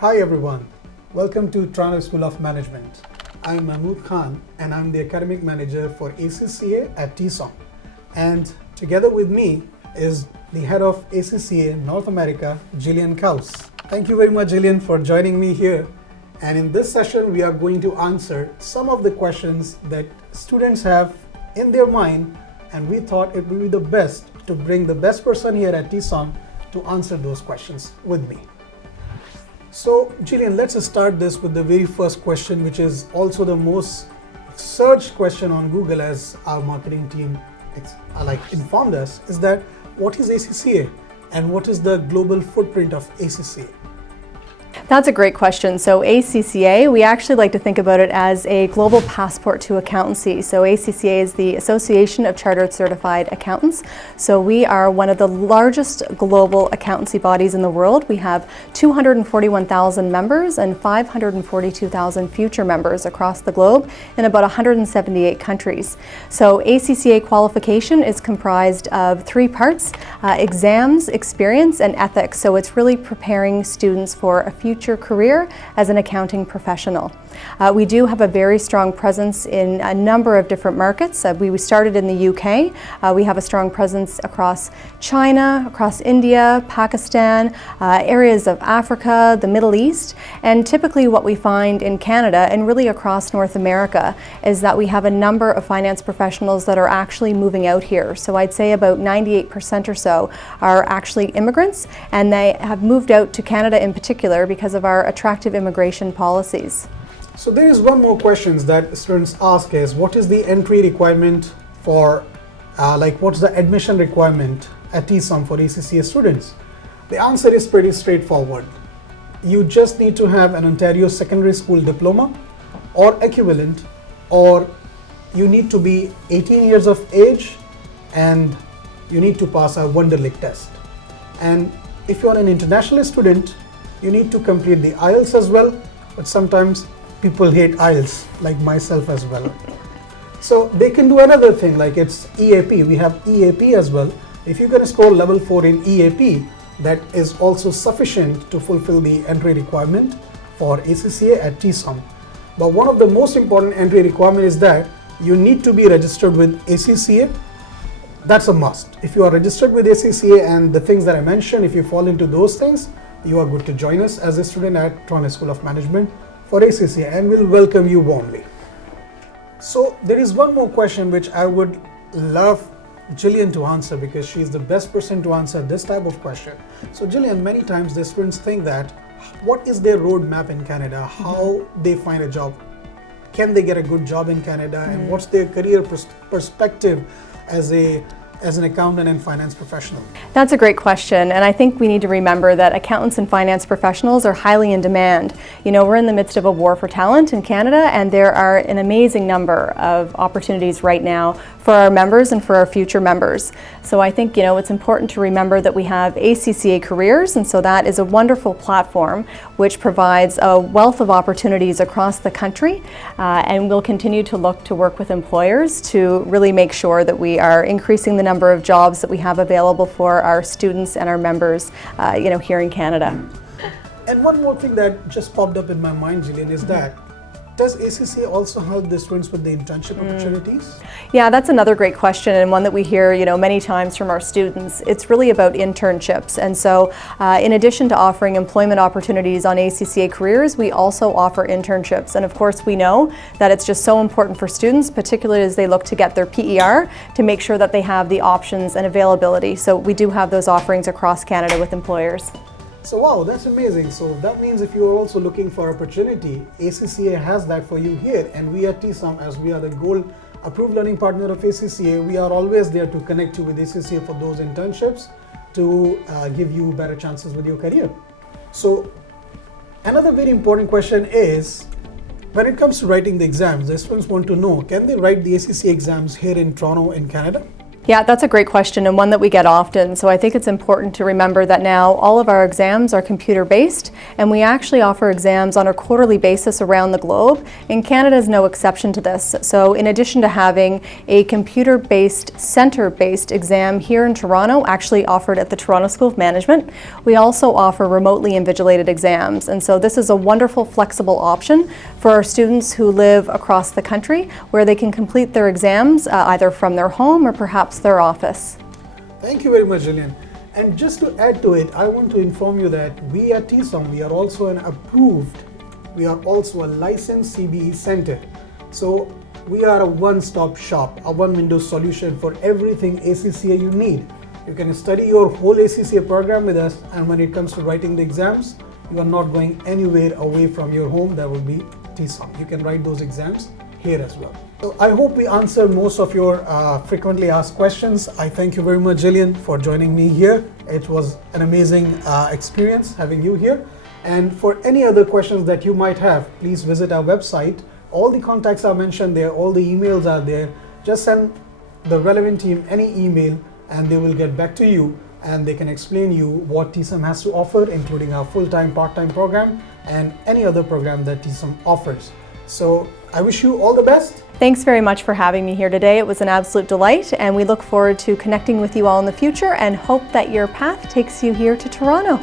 Hi everyone, welcome to Toronto School of Management. I'm Mahmood Khan and I'm the Academic Manager for ACCA at TSoM. And together with me is the Head of ACCA North America, Jillian Couse. Thank you very much, Jillian, for joining me here. And in this session, we are going to answer some of the questions that students have in their mind, and we thought it would be the best to bring the best person here at TSoM to answer those questions with me. So Jillian, let's start this with the very first question, which is also the most searched question on Google, as our marketing team informed us, is that what is ACCA and what is the global footprint of ACCA? That's a great question. So ACCA, we actually like to think about it as a global passport to accountancy. So ACCA is the Association of Chartered Certified Accountants. So we are one of the largest global accountancy bodies in the world. We have 241,000 members and 542,000 future members across the globe in about 178 countries. So ACCA qualification is comprised of three parts: exams, experience, and ethics. So it's really preparing students for a future career as an accounting professional. We do have a very strong presence in a number of different markets. We started in the UK. We have a strong presence across China, across India, Pakistan, areas of Africa, the Middle East. And typically what we find in Canada and really across North America is that we have a number of finance professionals that are actually moving out here. So I'd say about 98% or so are actually immigrants, and they have moved out to Canada in particular because of our attractive immigration policies. So there is one more question that students ask is, what is the entry requirement for, what's the admission requirement at TSoM for ACCA students? The answer is pretty straightforward. You just need to have an Ontario secondary school diploma or equivalent, or you need to be 18 years of age and you need to pass a Wonderlic test. And if you're an international student, you need to complete the IELTS as well, but sometimes people hate IELTS, like myself as well. So they can do another thing, like it's EAP. We have EAP as well. If you can score level 4 in EAP, that is also sufficient to fulfill the entry requirement for ACCA at TSoM. But one of the most important entry requirement is that you need to be registered with ACCA. That's a must. If you are registered with ACCA and the things that I mentioned, if you fall into those things, you are good to join us as a student at Toronto School of Management for ACCA, and we'll welcome you warmly. So there is one more question which I would love Jillian to answer, because she's the best person to answer this type of question. So Jillian, many times the students think that what is their roadmap in Canada, how they find a job, can they get a good job in Canada, and what's their career perspective as an accountant and finance professional? That's a great question, and I think we need to remember that accountants and finance professionals are highly in demand. You know, we're in the midst of a war for talent in Canada, and there are an amazing number of opportunities right now for our members and for our future members. So I think, you know, it's important to remember that we have ACCA Careers, and so that is a wonderful platform which provides a wealth of opportunities across the country, and we'll continue to look to work with employers to really make sure that we are increasing the number of jobs that we have available for our students and our members, here in Canada. And one more thing that just popped up in my mind, Jillian, is that does ACCA also help the students with the internship opportunities? Yeah, that's another great question, and one that we hear, many times from our students. It's really about internships, and so in addition to offering employment opportunities on ACCA Careers, we also offer internships. And of course, we know that it's just so important for students, particularly as they look to get their PER, to make sure that they have the options and availability. So we do have those offerings across Canada with employers. So wow, that's amazing. So that means if you are also looking for opportunity, ACCA has that for you here. And we at TSoM, as we are the Gold Approved Learning Partner of ACCA, we are always there to connect you with ACCA for those internships to give you better chances with your career. So another very important question is, when it comes to writing the exams, the students want to know, can they write the ACCA exams here in Toronto in Canada? Yeah, that's a great question and one that we get often. So I think it's important to remember that now all of our exams are computer-based, and we actually offer exams on a quarterly basis around the globe, and Canada is no exception to this. So in addition to having a computer-based, center-based exam here in Toronto, actually offered at the Toronto School of Management, we also offer remotely invigilated exams. And so this is a wonderful, flexible option for our students who live across the country, where they can complete their exams either from their home or perhaps their office. Thank you very much, Jillian. And just to add to it, I want to inform you that we at TSoM, we are also a licensed CBE center. So we are a one-stop shop, a one-window solution for everything ACCA you need. You can study your whole ACCA program with us, and when it comes to writing the exams, you are not going anywhere away from your home. That will be TSoM. You can write those exams here as well. So I hope we answered most of your frequently asked questions. I thank you very much, Jillian, for joining me here. It was an amazing experience having you here. And for any other questions that you might have, please visit our website. All the contacts are mentioned there, all the emails are there. Just send the relevant team any email and they will get back to you, and they can explain you what TSoM has to offer, including our full-time, part-time program and any other program that TSoM offers. So I wish you all the best. Thanks very much for having me here today. It was an absolute delight, and we look forward to connecting with you all in the future and hope that your path takes you here to Toronto.